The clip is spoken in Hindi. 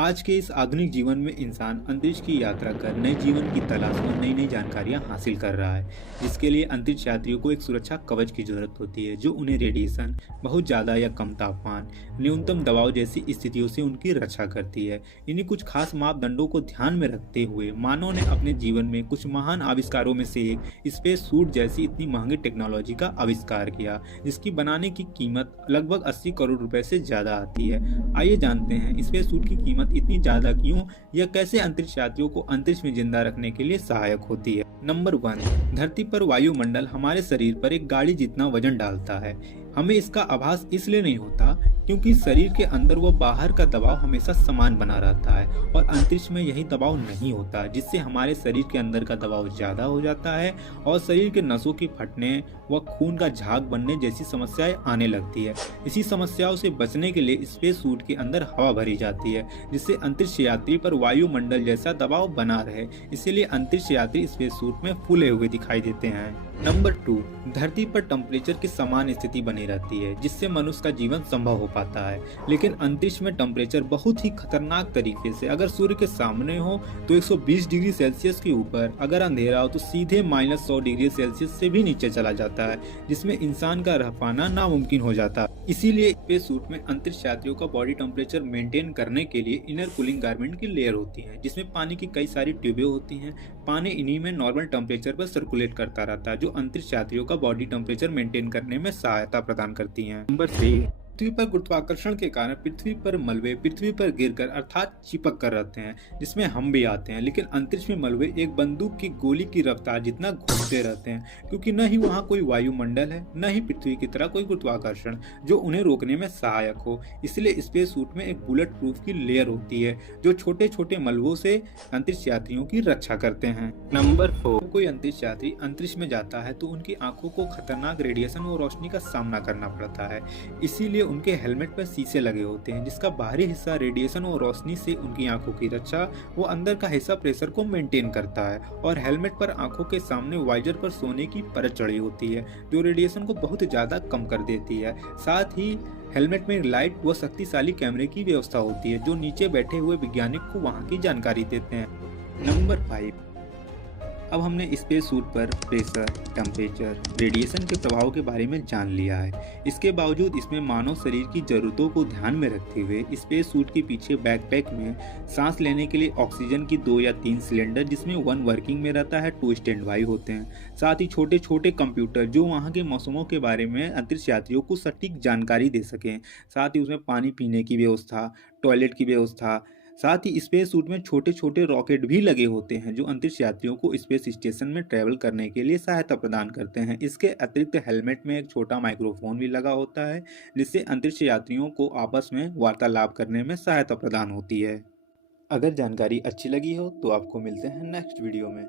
आज के इस आधुनिक जीवन में इंसान अंतरिक्ष की यात्रा कर नए जीवन की तलाश और नई नई जानकारियां हासिल कर रहा है, जिसके लिए अंतरिक्ष यात्रियों को एक सुरक्षा कवच की जरूरत होती है जो उन्हें रेडिएशन, बहुत ज़्यादा या कम तापमान, न्यूनतम दबाव जैसी स्थितियों से उनकी रक्षा करती है। इन्हीं कुछ खास मापदंडों को ध्यान में रखते हुए मानव ने अपने जीवन में कुछ महान आविष्कारों में से एक स्पेस सूट जैसी इतनी महंगी टेक्नोलॉजी का आविष्कार किया, जिसकी बनाने की कीमत लगभग 80 करोड़ रुपए से ज़्यादा आती है। आइए जानते हैं स्पेस सूट की कीमत इतनी ज्यादा क्यों, यह कैसे अंतरिक्ष यात्रियों को अंतरिक्ष में जिंदा रखने के लिए सहायक होती है। नंबर 1, धरती पर वायुमंडल हमारे शरीर पर एक गाड़ी जितना वजन डालता है। हमें इसका आभास इसलिए नहीं होता क्योंकि शरीर के अंदर व बाहर का दबाव हमेशा समान बना रहता है और अंतरिक्ष में यही दबाव नहीं होता, जिससे हमारे शरीर के अंदर का दबाव ज्यादा हो जाता है और शरीर के नसों के फटने व खून का झाग बनने जैसी समस्याएं आने लगती है। इसी समस्याओं से बचने के लिए स्पेस सूट के अंदर हवा भरी जाती है, जिससे अंतरिक्ष यात्री पर वायुमंडल जैसा दबाव बना रहे। इसीलिए अंतरिक्ष यात्री स्पेस सूट में फूले हुए दिखाई देते हैं। नंबर 2, धरती पर टेम्परेचर की समान स्थिति बनी रहती है, जिससे मनुष्य का जीवन संभव हो पाता है। लेकिन अंतरिक्ष में टेम्परेचर बहुत ही खतरनाक तरीके से, अगर सूर्य के सामने हो तो 120 डिग्री सेल्सियस के ऊपर, अगर अंधेरा हो तो सीधे -100 डिग्री सेल्सियस से भी नीचे चला जाता है, जिसमें इंसान का रह पाना नामुमकिन हो जाता है। इसीलिए स्पेस सूट में अंतरिक्ष यात्रियों का बॉडी टेम्परेचर मेंटेन करने के लिए इनर कूलिंग गारमेंट की लेयर होती है, जिसमें पानी की कई सारी ट्यूबें होती हैं। पानी इन्हीं में नॉर्मल टेम्परेचर पर सर्कुलेट करता रहता है, जो अंतरिक्ष यात्रियों का बॉडी टेम्परेचर मेंटेन करने में सहायता प्रदान करती हैं। नंबर 3, पृथ्वी पर गुरुत्वाकर्षण के कारण पृथ्वी पर मलबे पृथ्वी पर गिरकर अर्थात चिपक कर रहते हैं, जिसमें हम भी आते हैं। लेकिन अंतरिक्ष में मलबे एक बंदूक की गोली की रफ्तार जितना घूमते रहते हैं, क्योंकि न ही वहाँ कोई वायुमंडल है, न ही पृथ्वी की तरह कोई गुरुत्वाकर्षण जो उन्हें रोकने में सहायक हो। इसलिए स्पेस सूट में एक बुलेट प्रूफ की लेयर होती है, जो छोटे छोटे मलबों से अंतरिक्ष यात्रियों की रक्षा करते हैं। नंबर 4, कोई अंतरिक्ष यात्री अंतरिक्ष में जाता है तो उनकी आंखों को खतरनाक रेडिएशन और रोशनी का सामना करना पड़ता है। इसीलिए उनके हेलमेट पर शीशे लगे होते हैं, जिसका बाहरी हिस्सा रेडिएशन और रोशनी से उनकी आंखों की रक्षा, वो अंदर का हिस्सा प्रेशर को मेंटेन करता है। और हेलमेट पर आंखों के सामने वाइजर पर सोने की परत चढ़ी होती है, जो रेडिएशन को बहुत ज्यादा कम कर देती है। साथ ही हेलमेट में लाइट व शक्तिशाली कैमरे की व्यवस्था होती है, जो नीचे बैठे हुए वैज्ञानिक को वहां की जानकारी देते हैं। नंबर 5, अब हमने स्पेस सूट पर प्रेशर, टेम्परेचर, रेडिएशन के प्रभाव के बारे में जान लिया है। इसके बावजूद इसमें मानव शरीर की जरूरतों को ध्यान में रखते हुए स्पेस सूट के पीछे बैकपैक में सांस लेने के लिए ऑक्सीजन की 2 या 3 सिलेंडर, जिसमें 1 वर्किंग में रहता है, 2 स्टैंड बाई होते हैं। साथ ही छोटे छोटे कंप्यूटर जो वहाँ के मौसमों के बारे में अंतरिक्ष यात्रियों को सटीक जानकारी दे सकें। साथ ही उसमें पानी पीने की व्यवस्था, टॉयलेट की व्यवस्था, साथ ही स्पेस सूट में छोटे छोटे रॉकेट भी लगे होते हैं, जो अंतरिक्ष यात्रियों को स्पेस स्टेशन में ट्रैवल करने के लिए सहायता प्रदान करते हैं। इसके अतिरिक्त हेलमेट में एक छोटा माइक्रोफोन भी लगा होता है, जिससे अंतरिक्ष यात्रियों को आपस में वार्तालाप करने में सहायता प्रदान होती है। अगर जानकारी अच्छी लगी हो तो आपको मिलते हैं नेक्स्ट वीडियो में।